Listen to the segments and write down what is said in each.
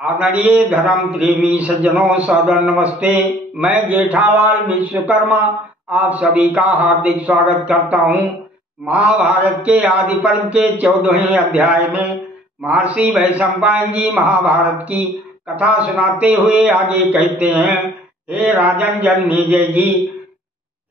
आदरणीय धर्म प्रेमी सज्जनों, सादर नमस्ते। मैं जेठालाल विश्वकर्मा आप सभी का हार्दिक स्वागत करता हूँ। महाभारत के आदि पर्व के 14वें अध्याय में महर्षि वैशंपायन जी महाभारत की कथा सुनाते हुए आगे कहते हैं, हे राजन जन्मेजय जी,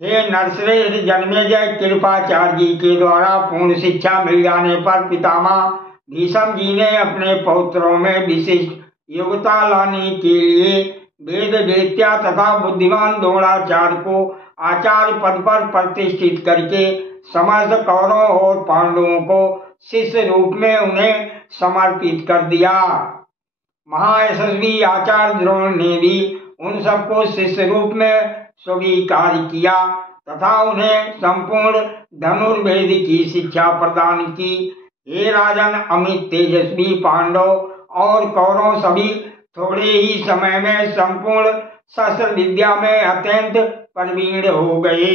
हे नरश्रेष्ठ जन्मेजय, कृपाचार्य जी के द्वारा पूर्ण शिक्षा मिल जाने पर पितामह भीष्म जी ने अपने पौत्रों में विशिष्ट योग्यता लाने के लिए वेद वेत्या तथा बुद्धिमान द्रोणाचार्य को आचार्य पद पर प्रतिष्ठित करके समस्त कौरवों और पांडवों को शिष्य रूप में उन्हें समर्पित कर दिया। महायशस्वी आचार्य द्रोण ने भी उन सबको शिष्य रूप में स्वीकार किया तथा उन्हें संपूर्ण धनुर्वेद की शिक्षा प्रदान की। हे राजन, अमित तेजस्वी पांडव और कौरव सभी थोड़े ही समय में संपूर्ण शस्त्र विद्या में अत्यंत प्रवीण हो गए।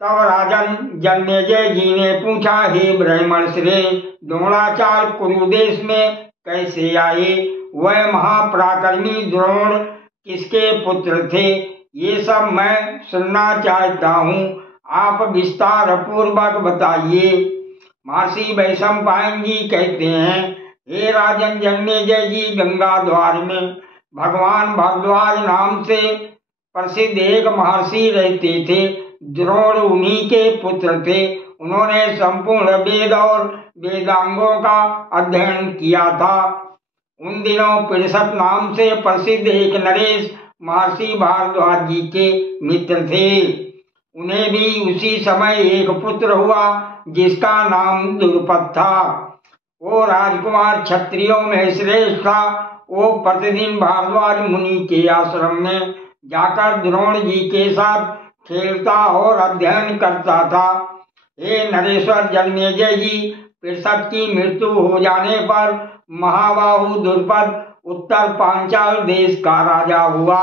तब राजन जन्मेजय जी ने पूछा, हे ब्राह्मण श्रेष्ठ, द्रोणाचार्य कुरुदेश में कैसे आए? वह महापराक्रमी द्रोण किसके पुत्र थे? ये सब मैं सुनना चाहता हूँ, आप विस्तार पूर्वक बताइए। महर्षि वैशंपायन जी कहते हैं, हे राजन जन्मेजय जी, गंगा द्वार में भगवान भरद्वाज नाम से प्रसिद्ध एक महर्षि रहते थे। द्रोण उन्हीं के पुत्र थे। उन्होंने संपूर्ण वेद और वेदांगों का अध्ययन किया था। उन दिनों पृषत नाम से प्रसिद्ध एक नरेश महर्षि भारद्वाज जी के मित्र थे। उन्हें भी उसी समय एक पुत्र हुआ जिसका नाम द्रुपद था। वो राजकुमार क्षत्रियों में श्रेष्ठ था। वो प्रतिदिन भारद्वाज मुनि के आश्रम में जाकर द्रोण जी के साथ खेलता और अध्ययन करता था। हे नरेश्वर जन्मेजय जी, पृषद की मृत्यु हो जाने पर महाबाहु द्रुपद उत्तर पांचाल देश का राजा हुआ।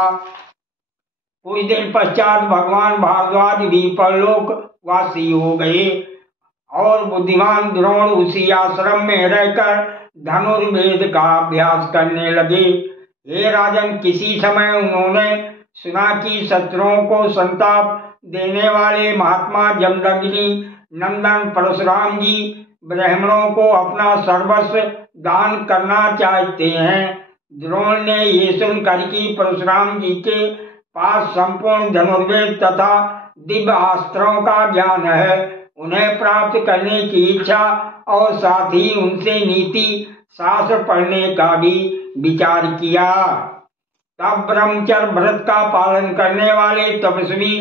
कुछ दिन पश्चात भगवान भारद्वाज भी परलोक वासी हो गए और बुद्धिमान द्रोण उसी आश्रम में रहकर धनुर्वेद का अभ्यास करने लगे। हे राजन, किसी समय उन्होंने सुना कि शत्रुओं को संताप देने वाले महात्मा जमदग्नि नंदन परशुराम जी ब्राह्मणों को अपना सर्वस्व दान करना चाहते हैं। द्रोण ने ये सुनकर कि परशुराम जी के पास संपूर्ण धनुर्वेद तथा दिव्य अस्त्रों का ज्ञान है, उन्हें प्राप्त करने की इच्छा और साथ ही उनसे नीति शास्त्र पढ़ने का भी विचार किया। तब ब्रह्मचर्य व्रत का पालन करने वाले तपस्वी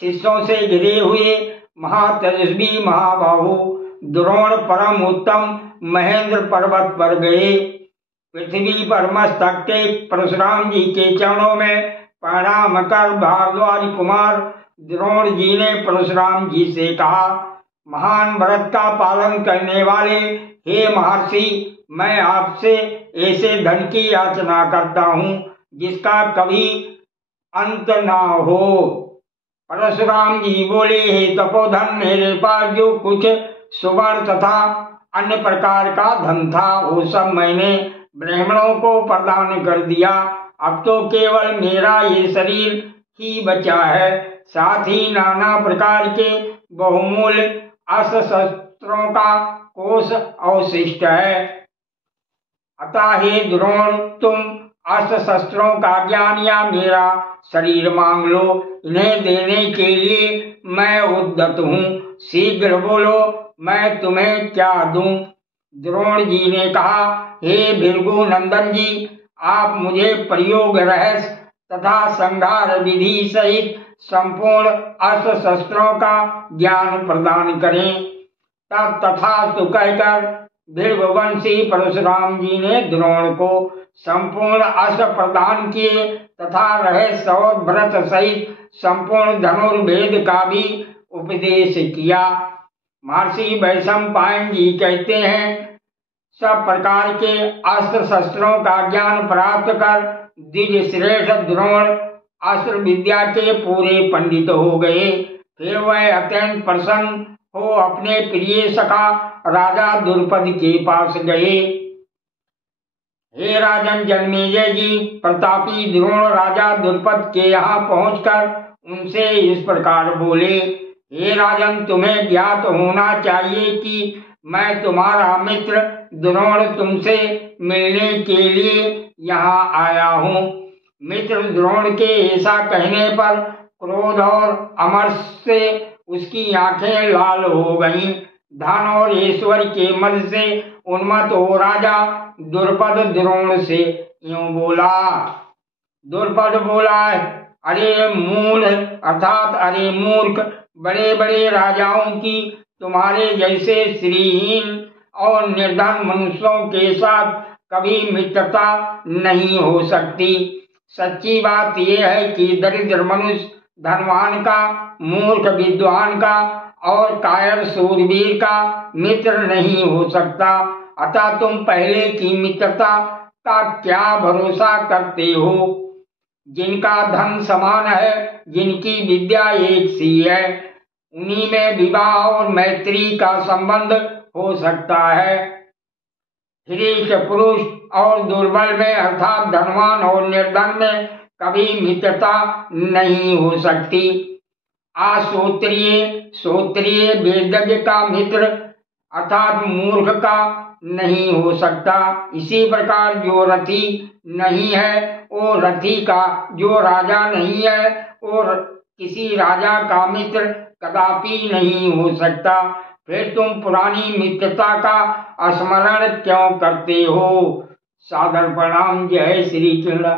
शिष्यों से घिरे हुए महातेजस्वी महाबाहु द्रोण परम उत्तम महेंद्र पर्वत पर गए। पृथ्वी पर मस्तक के परशुराम जी के चरणों में प्रणाम कर भारद्वाज कुमार द्रोण जी ने परशुराम जी से कहा, महान व्रत का पालन करने वाले हे महर्षि, मैं आपसे ऐसे धन की याचना करता हूँ जिसका कभी अंत ना हो। परशुराम जी बोले, हे तपोधन, मेरे पास जो कुछ सुवर्ण तथा अन्य प्रकार का धन था वो सब मैंने ब्राह्मणों को प्रदान कर दिया। अब तो केवल मेरा ये शरीर ही बचा है। साथ ही नाना प्रकार के बहुमूल्य अस्त्र शस्त्रों का कोष अवशिष्ट है। अतः हे द्रोण, तुम अस्त्र शस्त्रों का ज्ञान या मेरा शरीर मांग लो। इन्हें देने के लिए मैं उद्यत हूँ। शीघ्र बोलो, मैं तुम्हें क्या दूं? द्रोण जी ने कहा, हे भृगु नंदन जी, आप मुझे प्रयोग रहस्य तथा संहार विधि सहित संपूर्ण अस्त्र शस्त्रों का ज्ञान प्रदान करें। तब तथास्तु कहकर भृगुवंशी परशुराम जी ने द्रोण को संपूर्ण अस्त्र प्रदान किए तथा रहस्य और व्रत सहित संपूर्ण धनुर्वेद का भी उपदेश किया। महर्षि वैशंपायन जी कहते हैं, सब प्रकार के अस्त्र शस्त्रों का ज्ञान प्राप्त कर द्विज श्रेष्ठ द्रोण अस्त्र विद्या के पूरे पंडित हो गए। फिर वह अत्यंत प्रसन्न हो अपने प्रिय सखा राजा द्रुपद के पास गए। हे हे राजन जन्मेजय जी, प्रतापी द्रोण राजा द्रुपद के यहाँ पहुंचकर उनसे इस प्रकार बोले, हे राजन, तुम्हें ज्ञात होना चाहिए कि मैं तुम्हारा मित्र द्रोण तुमसे मिलने के लिए यहाँ आया हूँ। मित्र द्रोण के ऐसा कहने पर क्रोध और अमर्ष से उसकी आंखें लाल हो गईं। धन और ईश्वर के मद से उन्मत्त हो राजा द्रुपद द्रोण से यूं बोला। द्रुपद बोला, अरे मूढ़ अर्थात अरे मूर्ख, बड़े बड़े राजाओं की तुम्हारे जैसे श्रीहीन और निर्धन मनुष्यों के साथ कभी मित्रता नहीं हो सकती। सच्ची बात यह है कि दरिद्र मनुष्य धनवान का, मूर्ख विद्वान का और कायर सूरवीर का मित्र नहीं हो सकता। अतः तुम पहले की मित्रता का क्या भरोसा करते हो? जिनका धन समान है, जिनकी विद्या एक सी है, उन्हीं में विवाह और मैत्री का संबंध हो सकता है। हिरीश पुरुष और दुर्बल में अर्थात धनवान और निर्धन में कभी मित्रता नहीं हो सकती। श्रोत्रिय वेदज्ञ का मित्र अर्थात मूर्ख का नहीं हो सकता। इसी प्रकार जो रथी नहीं है वो रथी का, जो राजा नहीं है वो किसी राजा का मित्र कदापि नहीं हो सकता। फिर तुम पुरानी मित्रता का स्मरण क्यों करते हो? सादर प्रणाम। जय श्री कृष्ण।